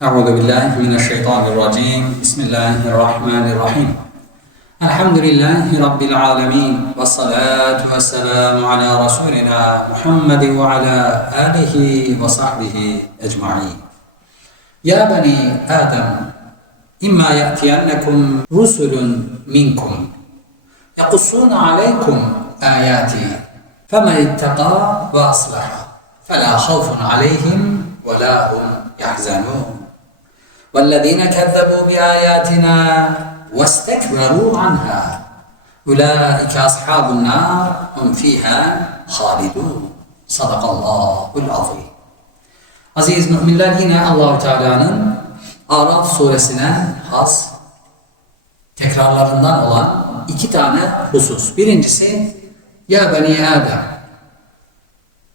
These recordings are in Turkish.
أعوذ بالله من الشيطان الرجيم. بسم الله الرحمن الرحيم. الحمد لله رب العالمين والصلاة والسلام على رسولنا محمد وعلى آله وصحبه أجمعين. يا بني آدم إما يأتينكم رسل منكم يقصون عليكم آياتي فمن اتقى وأصلح فلا خوف عليهم ولا هم يحزنون. والذين كذبوا بآياتنا واستكبروا عنها أولئك أصحاب النار هم فيها خالدون صدق الله العظيم Aziz müminler yine Allahu Teala'nın Araf suresine has tekrarlarından olan iki tane husus. Birincisi Ya Beni Adem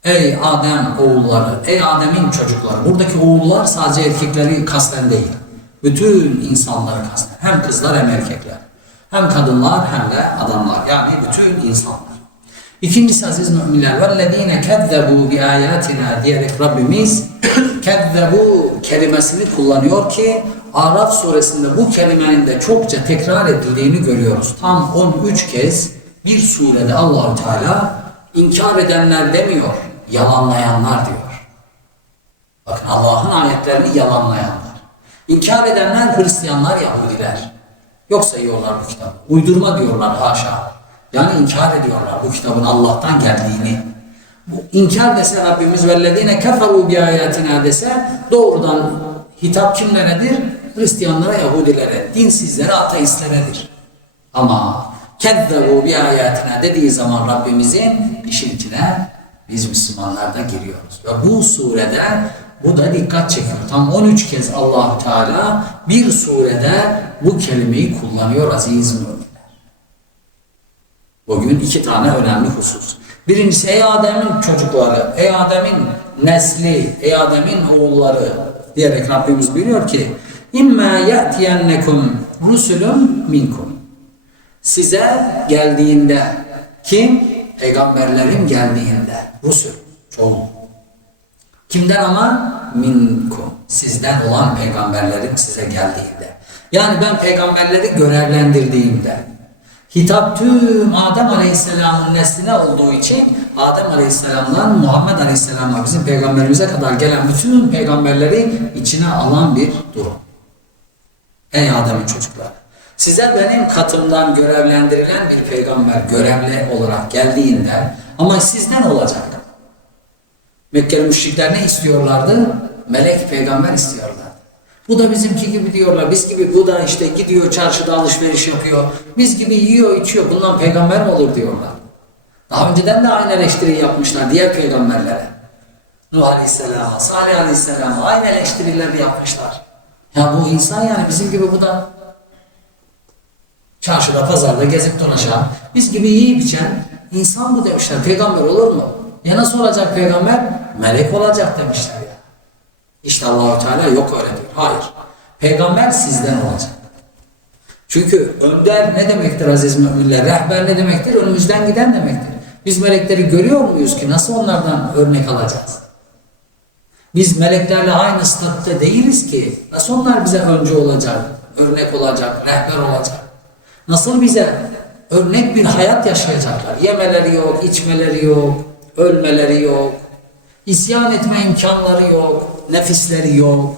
Ey Adem oğulları, ey Adem'in çocukları. Buradaki oğullar sadece erkekleri kasten değil. Bütün insanları kasten. Hem kızlar hem erkekler. Hem kadınlar hem de adamlar. Yani bütün insanlar. İkincisi aziz müminler. وَالَّذ۪ينَ كَذَّبُوا بِآيَاتِنَا diyerek Rabbimiz kezzebu kelimesini kullanıyor ki Araf suresinde bu kelimenin de çokça tekrar edildiğini görüyoruz. Tam 13 kez bir surede Allahu Teala inkar edenler demiyor, yalanlayanlar diyor. Bakın Allah'ın ayetlerini yalanlayanlar. İnkar edenler Hristiyanlar, Yahudiler. Yok sayıyorlar bu kitabı. Uydurma diyorlar haşa. Yani inkar ediyorlar bu kitabın Allah'tan geldiğini. Bu inkar dese Rabbimiz vellezine keferu bi ayatina dese doğrudan hitap kimleredir? Hristiyanlara, Yahudilere, dinsizlere, ateistleredir. Ama kezzebu bi ayatina dediği zaman Rabbimizin işin içine biz Müslümanlar da giriyoruz. Ve bu surede bu da dikkat çekiyor. Tam 13 kez allah Teala bir surede bu kelimeyi kullanıyor aziz müminler. Bugün iki tane önemli husus. Birincisi ey Adem'in çocukları, ey Adem'in nesli, ey Adem'in oğulları diyerek Rabbimiz buyuruyor ki İmma ya'tiyennekum rusulun minkum. Size geldiğinde kim? Peygamberlerin geldiğinde. Rusul. Çoğul. Kimden ama? Minkum. Sizden olan peygamberlerin size geldiğinde. Yani ben peygamberleri görevlendirdiğimde. Hitap tüm Adem Aleyhisselam'ın nesline olduğu için Adem Aleyhisselam'dan Muhammed Aleyhisselam'a bizim peygamberimize kadar gelen bütün peygamberleri içine alan bir durum. Ey Adem'in çocukları. Size benim katımdan görevlendirilen bir peygamber görevli olarak geldiğinde ama sizden olacak. Mekkeli müşrikler ne istiyorlardı? Melek peygamber istiyorlardı. Bu da bizimki gibi diyorlar. Biz gibi bu da işte gidiyor çarşıda alışveriş yapıyor. Biz gibi yiyor içiyor. Bundan peygamber mi olur diyorlar. Daha önceden de aynı eleştiri yapmışlar diğer peygamberlere. Nuh Aleyhisselam'a, Salih Aleyhisselam'a aynı eleştirileri yapmışlar. Ya bu insan yani bizim gibi bu da çarşıda, pazarda gezip dolaşan, biz gibi yiyip içen insan bu demişler. Peygamber olur mu? Ya nasıl olacak peygamber? Melek olacak demişler ya. İşte Allahu Teala yok öyle diyor. Hayır. Peygamber sizden olacak. Çünkü önder ne demektir aziz müminler? Rehber ne demektir? Önümüzden giden demektir. Biz melekleri görüyor muyuz ki? Nasıl onlardan örnek alacağız? Biz meleklerle aynı statüde değiliz ki. Nasıl onlar bize önce olacak, örnek olacak, rehber olacak? Nasıl bize örnek bir hayat yaşayacaklar? Yemeleri yok, içmeleri yok, ölmeleri yok, isyan etme imkanları yok, nefisleri yok.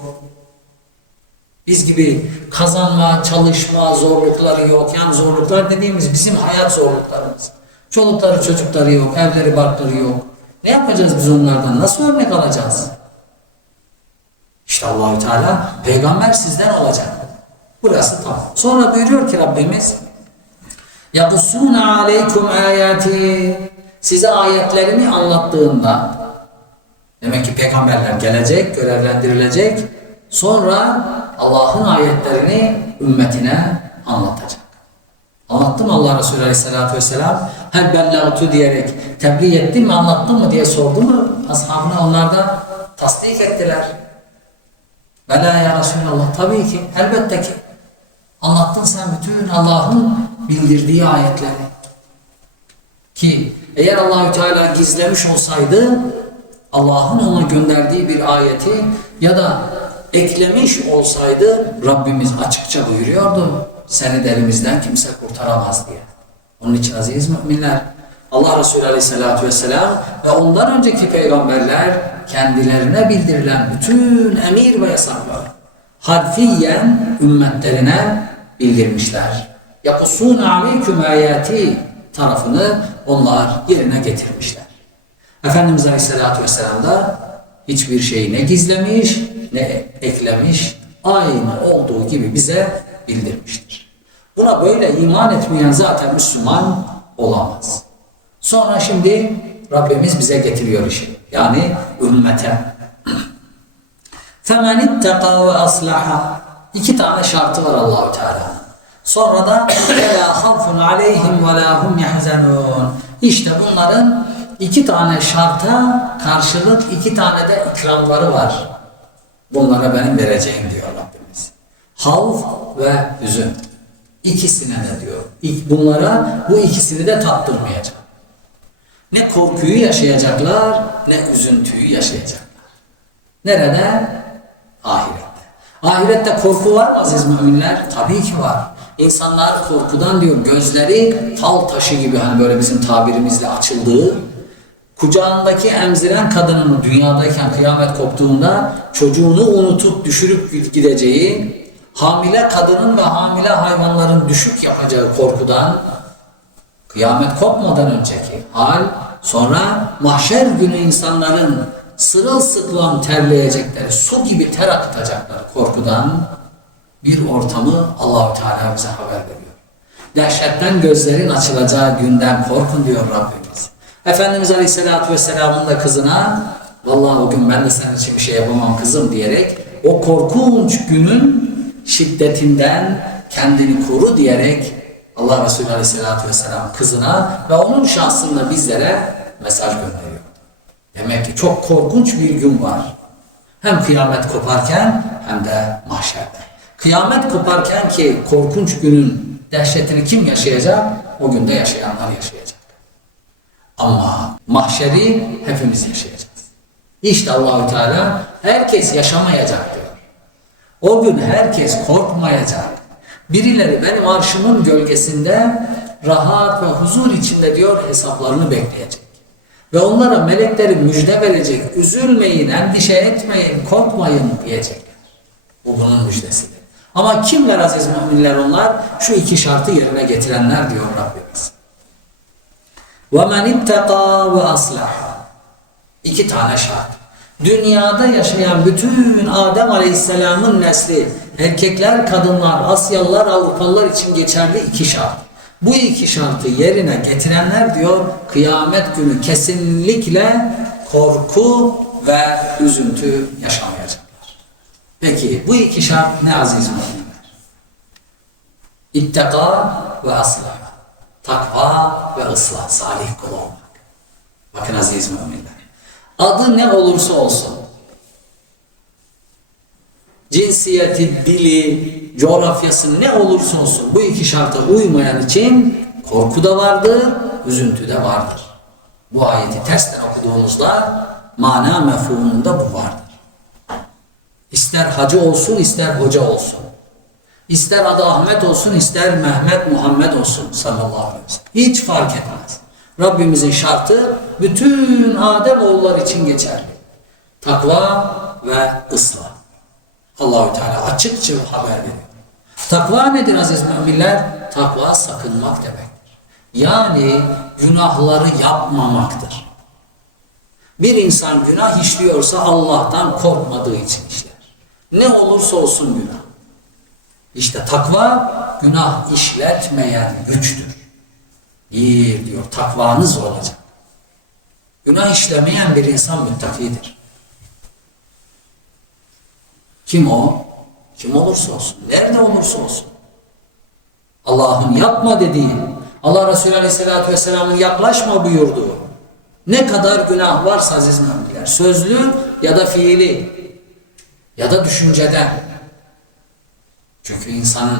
Biz gibi kazanma, çalışma zorlukları yok. Yani zorluklar dediğimiz bizim hayat zorluklarımız. Çolukları, çocukları yok, evleri, barkları yok. Ne yapacağız biz onlardan? Nasıl örnek alacağız? İşte Allahü Teala peygamber sizden olacak. Burası tamam. Sonra buyuruyor ki Rabbimiz يَقُصُّونَ عَلَيْكُمْ ayati Size ayetlerini anlattığında demek ki peygamberler gelecek, görevlendirilecek. Sonra Allah'ın ayetlerini ümmetine anlatacak. Anlattı mı Allah Resulü Aleyhisselatü Vesselam? Her bellağtu diyerek tebliğ etti mi, anlattı mı diye sordu mu? Ashabına onlar da tasdik ettiler. Bela ya Resulallah tabii ki, elbette ki. Anlattın sen bütün Allah'ın bildirdiği ayetleri. Ki eğer Allahü Teala gizlemiş olsaydı Allah'ın ona gönderdiği bir ayeti ya da eklemiş olsaydı Rabbimiz açıkça buyuruyordu. Seni derimizden kimse kurtaramaz diye. Onun için aziz müminler Allah Resulü Aleyhisselatü Vesselam ve ondan önceki peygamberler kendilerine bildirilen bütün emir ve yasaklar harfiyen ümmetlerine bildirmişler. Yakusun aleyküm ayati tarafını onlar yerine getirmişler. Efendimiz Aleyhisselatü Vesselam da hiçbir şeyi ne gizlemiş ne eklemiş, aynı olduğu gibi bize bildirmiştir. Buna böyle iman etmeyen zaten Müslüman olamaz. Sonra şimdi Rabbimiz bize getiriyor işi. Yani ümmete. فَمَنِ اتَّقَى وَأَصْلَحَ İki tane şartı var Allahu Teala'nın. Sonra da la havfun aleyhim ve la hum yahzanun. İşte bunların iki tane şarta karşılık iki tane de ikramları var. Bunlara benim vereceğim diyor Rabbimiz. Havf ve hüzün. İkisine de diyor. Bunlara bu ikisini de tattırmayacak. Ne korkuyu yaşayacaklar ne üzüntüyü yaşayacaklar. Nerede? Ahiret. Ahirette korku var mı aziz müminler? Tabii ki var. İnsanlar korkudan diyor gözleri fal taşı gibi hani böyle bizim tabirimizle açıldığı kucağındaki emziren kadının dünyadayken kıyamet koptuğunda çocuğunu unutup düşürüp gideceği, hamile kadının ve hamile hayvanların düşük yapacağı korkudan kıyamet kopmadan önceki hal, sonra mahşer günü insanların sırılsıklam terleyecekleri, su gibi ter akıtacakları korkudan bir ortamı Allahu Teala bize haber veriyor. Dehşetten gözlerin açılacağı günden korkun diyor Rabbimiz. Efendimiz Aleyhisselatü Vesselam'ın da kızına vallahi o gün ben de senin için bir şey yapamam kızım diyerek o korkunç günün şiddetinden kendini koru diyerek Allah Resulü Aleyhisselatü Vesselam kızına ve onun şahsında bizlere mesaj gönderiyor. Demek ki çok korkunç bir gün var. Hem kıyamet koparken hem de mahşerde. Kıyamet koparken ki korkunç günün dehşetini kim yaşayacak? O günde yaşayanlar yaşayacak. Ama mahşeri hepimiz yaşayacağız. İşte Allahü Teala herkes yaşamayacak diyor. O gün herkes korkmayacak. Birileri benim arşımın gölgesinde rahat ve huzur içinde diyor hesaplarını bekleyecek. Ve onlara melekleri müjde verecek. Üzülmeyin, endişe etmeyin, korkmayın diyecekler. Bu bunun müjdesidir. Ama kimler aziz müminler onlar? Şu iki şartı yerine getirenler diyor Rabbimiz. وَمَنْ اتَّقَى وَأَصْلَحَ İki tane şart. Dünyada yaşayan bütün Adem Aleyhisselam'ın nesli, erkekler, kadınlar, Asyalılar, Avrupalılar için geçerli iki şart. Bu iki şartı yerine getirenler diyor, kıyamet günü kesinlikle korku ve üzüntü yaşamayacaklar. Peki bu iki şart ne aziz müminler? İttika ve aslah. Takva ve ıslah, salih kul olmak. Bakın aziz müminler. Adı ne olursa olsun, cinsiyeti, dili, coğrafyası ne olursa olsun bu iki şarta uymayan için korku da vardır, üzüntü de vardır. Bu ayeti tersten okuduğumuzda mana mefhumunda bu vardır. İster hacı olsun, ister hoca olsun. İster adı Ahmet olsun, ister Mehmet Muhammed olsun sallallahu aleyhi ve sellem. Hiç fark etmez. Rabbimizin şartı bütün Adem oğulları için geçerli. Takva ve ıslah. Allahü Teala açıkça haber veriyor. Takva nedir aziz müminler? Takva sakınmak demektir. Yani günahları yapmamaktır. Bir insan günah işliyorsa Allah'tan korkmadığı için işler. Ne olursa olsun günah. İşte takva günah işletmeyen güçtür. Bir diyor takvanız olacak. Günah işlemeyen bir insan müttakidir. Kim o? Kim olursa olsun. Nerede olursa olsun. Allah'ın yapma dediği, Allah Resulü Aleyhisselatü Vesselam'ın yaklaşma buyurduğu ne kadar günah varsa aziz müminler, sözlü ya da fiili ya da düşünceden. Çünkü insanın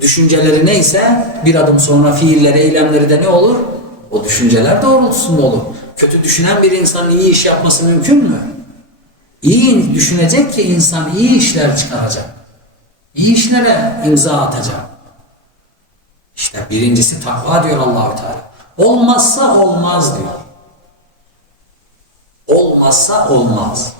düşünceleri neyse bir adım sonra fiilleri, eylemleri de ne olur? O düşünceler doğrultusunda olur. Kötü düşünen bir insanın iyi iş yapması mümkün mü? İyi düşünecek ki insan iyi işler çıkaracak. İyi işlere imza atacak. İşte birincisi takva diyor Allahü Teala. Olmazsa olmaz diyor. Olmazsa olmaz.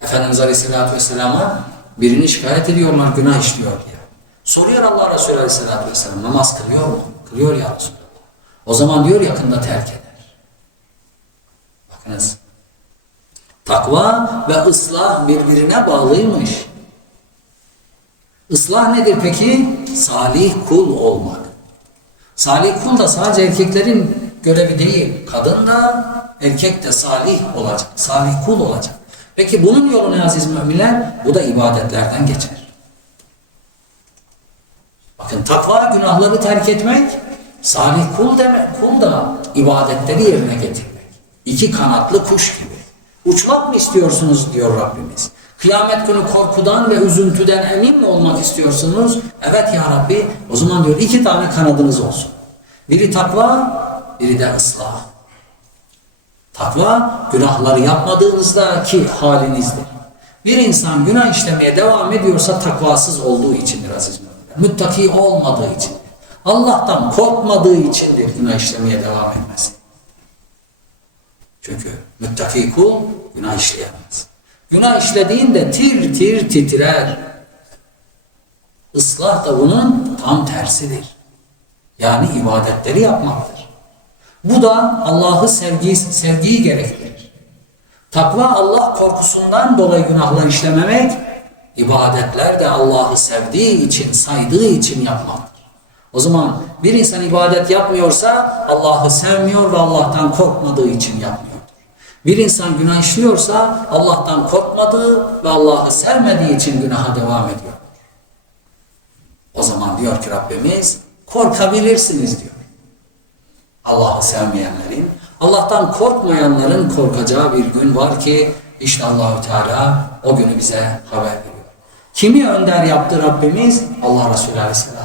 Efendimiz Aleyhisselatü Vesselam'a birini şikayet ediyorlar günah işliyor diye. Soruyor Allah Resulü Aleyhisselatü Vesselam namaz kılıyor mu? Kılıyor ya Resulallah. O zaman diyor yakında terk eder. Bakınız. Takva ve ıslah birbirine bağlıymış. Islah nedir peki? Salih kul olmak. Salih kul da sadece erkeklerin görevi değil. Kadın da erkek de salih olacak. Salih kul olacak. Peki bunun yolu ne aziz müminler? Bu da ibadetlerden geçer. Bakın takva günahları terk etmek, salih kul demek, kul da ibadetleri yerine getirmek. İki kanatlı kuş gibi. Uçmak mı istiyorsunuz diyor Rabbimiz. Kıyamet günü korkudan ve üzüntüden emin mi olmak istiyorsunuz? Evet ya Rabbi. O zaman diyor iki tane kanadınız olsun. Biri takva, biri de ıslah. Takva günahları yapmadığınızda ki halinizdir. Bir insan günah işlemeye devam ediyorsa takvasız olduğu içindir aziz. Müttaki olmadığı içindir. Allah'tan korkmadığı içindir günah işlemeye devam etmesi. Çünkü müttaki kul günah işleyemez. Günah işlediğinde tir tir titrer. Islah da bunun tam tersidir. Yani ibadetleri yapmaktır. Bu da Allah'ı sevgi, sevgiyi gerektirir. Takva Allah korkusundan dolayı günahlar işlememek, ibadetler de Allah'ı sevdiği için, saydığı için yapmaktır. O zaman bir insan ibadet yapmıyorsa Allah'ı sevmiyor ve Allah'tan korkmadığı için yapmıyordur. Bir insan günah işliyorsa Allah'tan korkmadığı ve Allah'ı sevmediği için günaha devam ediyor. O zaman diyor ki Rabbimiz korkabilirsiniz diyor. Allah'ı sevmeyenlerin, Allah'tan korkmayanların korkacağı bir gün var ki işte Allahü Teala o günü bize haber veriyor. Kimi önder yaptı Rabbimiz? Allah Resulü Aleyhisselatü Vesselam.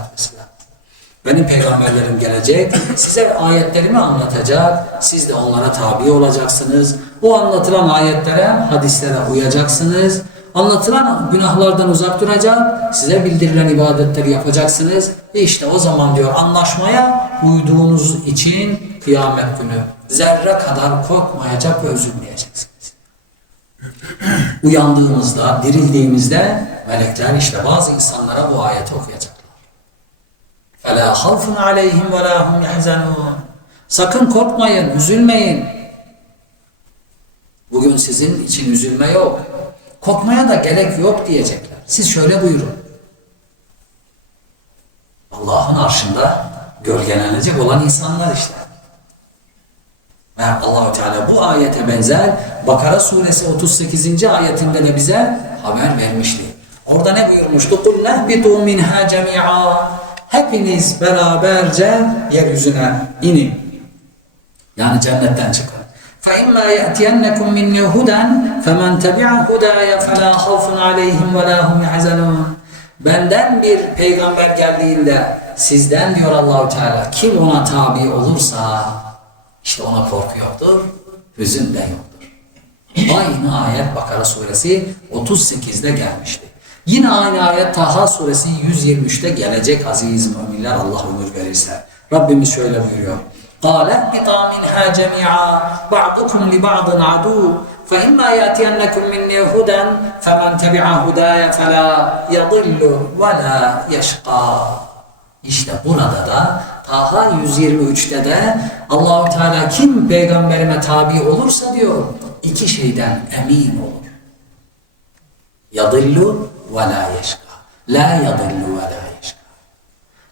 Benim peygamberlerim gelecek, size ayetlerimi anlatacak, siz de onlara tabi olacaksınız. O anlatılan ayetlere, hadislere uyacaksınız. Anlatılan günahlardan uzak duracak, size bildirilen ibadetleri yapacaksınız. Ve işte o zaman diyor anlaşmaya uyduğunuz için kıyamet günü zerre kadar korkmayacak ve üzülmeyeceksiniz. Uyandığımızda, dirildiğimizde melekler işte bazı insanlara bu ayeti okuyacaklar. فَلَا خَوْفٌ عَلَيْهِمْ وَلَا هُمْ يَحْزَنُونَ Sakın korkmayın, üzülmeyin. Bugün sizin için üzülme yok. Korkmaya da gerek yok diyecekler. Siz şöyle buyurun. Allah'ın arşında gölgelenecek olan insanlar işte. Ve Allahü Teala bu ayete benzer Bakara suresi 38. ayetinde de bize haber vermişti. Orada ne buyurmuştu? قُلْ نَهْبِطُوا مِنْهَا جَمِيعًا Hepiniz beraberce yeryüzüne inin. Yani cennetten çıkın. فَإِمَّا يَأْتِيَنَّكُمْ مِنِّي هُدًى فَمَنْ تَبِعَ هُدَايَ فَلَا خَوْفٌ عَلَيْهِمْ وَلَا هُمْ يَحْزَنُونَ Benden bir peygamber geldiğinde sizden diyor Allahu Teala kim ona tabi olursa işte ona korku yoktur, hüzün de yoktur. Aynı ayet Bakara suresi 38'de gelmişti. Yine aynı ayet Taha suresi 123'te gelecek aziz müminler Allah ömür verirse. Rabbimiz şöyle buyuruyor. قال اهبطا منها جميعا بعضكم لبعض عدو فإما يأتينكم مني هدى فمن تبع هداي فلا يضل ولا يشقى İşte burada da Taha 123'te de Allahu Teala kim peygamberime tabi olursa diyor iki şeyden emin olur. Yadillu ve la yeşka. La yadillu ve la yeşka.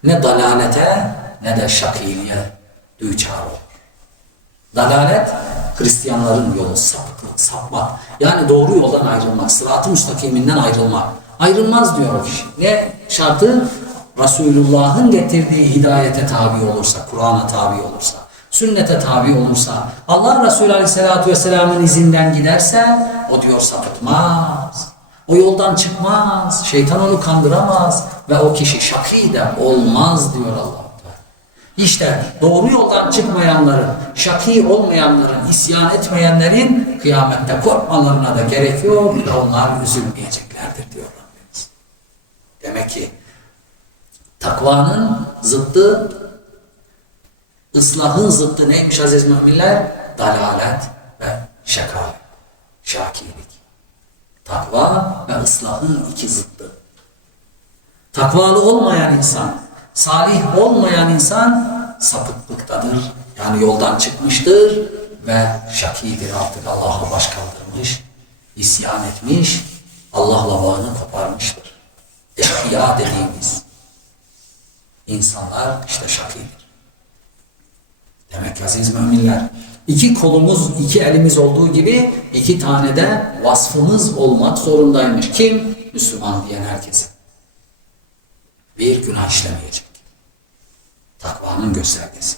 Ne dalalete ne de şakiliye düçar olur. Dalalet Hristiyanların yolu sapıklık, sapmak. Yani doğru yoldan ayrılmak, sırat-ı müstakiminden ayrılmak. Ayrılmaz diyor o kişi. Ne şartı? Resulullah'ın getirdiği hidayete tabi olursa, Kur'an'a tabi olursa, sünnete tabi olursa, Allah Resulü Aleyhisselatü Vesselam'ın izinden giderse o diyor sapıtmaz. O yoldan çıkmaz. Şeytan onu kandıramaz. Ve o kişi şakî de olmaz diyor Allah. İşte doğru yoldan çıkmayanların, şaki olmayanların, isyan etmeyenlerin kıyamette korkmalarına da gerek yok ve onlar üzülmeyeceklerdir diyor Rabbimiz. Demek ki takvanın zıttı, ıslahın zıttı neymiş aziz müminler? Dalalet ve şakavet, şakilik. Takva ve ıslahın iki zıttı. Takvalı olmayan insan, salih olmayan insan sapıklıktadır. Yani yoldan çıkmıştır ve şakidir artık Allah'a baş kaldırmış, isyan etmiş, Allah'la bağını koparmıştır. Eşkıya dediğimiz insanlar işte şakidir. Demek ki aziz müminler, iki kolumuz, iki elimiz olduğu gibi iki tane de vasfımız olmak zorundaymış. Kim? Müslüman diyen herkese. Bir günah işlemeyecek. Takvanın göstergesi.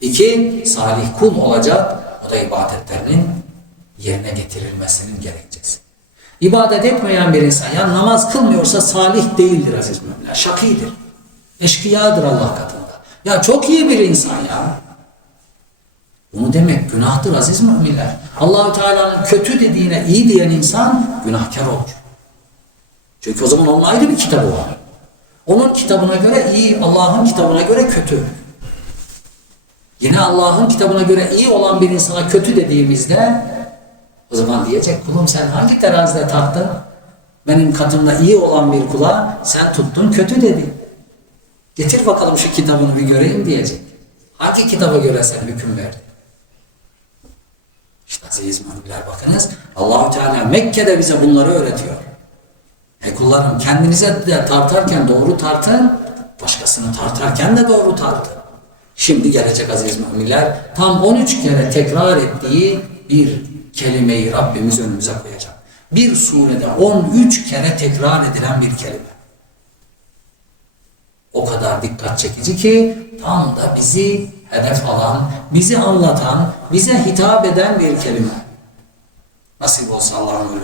İki, salih kul olacak. O da ibadetlerinin yerine getirilmesinin gerekçesi. İbadet etmeyen bir insan, yani namaz kılmıyorsa salih değildir aziz müminler. Şakidir. Eşkıyadır Allah katında. Ya çok iyi bir insan ya. Bunu demek günahtır aziz müminler. Allahü Teala'nın kötü dediğine iyi diyen insan günahkar olur. Çünkü o zaman onun ayrı bir kitabı var. Onun kitabına göre iyi, Allah'ın kitabına göre kötü. Yine Allah'ın kitabına göre iyi olan bir insana kötü dediğimizde o zaman diyecek kulum sen hangi terazide tarttın? Benim katımda iyi olan bir kula sen tuttun kötü dedi. Getir bakalım şu kitabını bir göreyim diyecek. Hangi kitaba göre sen hüküm verdin? İşte aziz müminler bakınız Allahu Teala Mekke'de bize bunları öğretiyor. E kullarım kendinize de tartarken doğru tartın, başkasını tartarken de doğru tartın. Şimdi gelecek aziz müminler tam 13 kere tekrar ettiği bir kelimeyi Rabbimiz önümüze koyacak. Bir surede 13 kere tekrar edilen bir kelime. O kadar dikkat çekici ki tam da bizi hedef alan, bizi anlatan, bize hitap eden bir kelime. Nasip olsa Allah ömür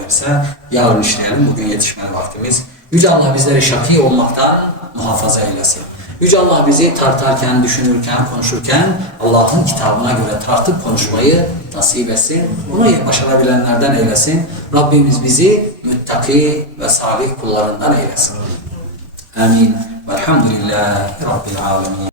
yarın işleyelim. Bugün yetişmeli vaktimiz. Yüce Allah bizleri şaki olmaktan muhafaza eylesin. Yüce Allah bizi tartarken, düşünürken, konuşurken Allah'ın kitabına göre tartıp konuşmayı nasip etsin. Bunu başarabilenlerden eylesin. Rabbimiz bizi müttaki ve salih kullarından eylesin. Amin. Velhamdülillahi Rabbil alemin.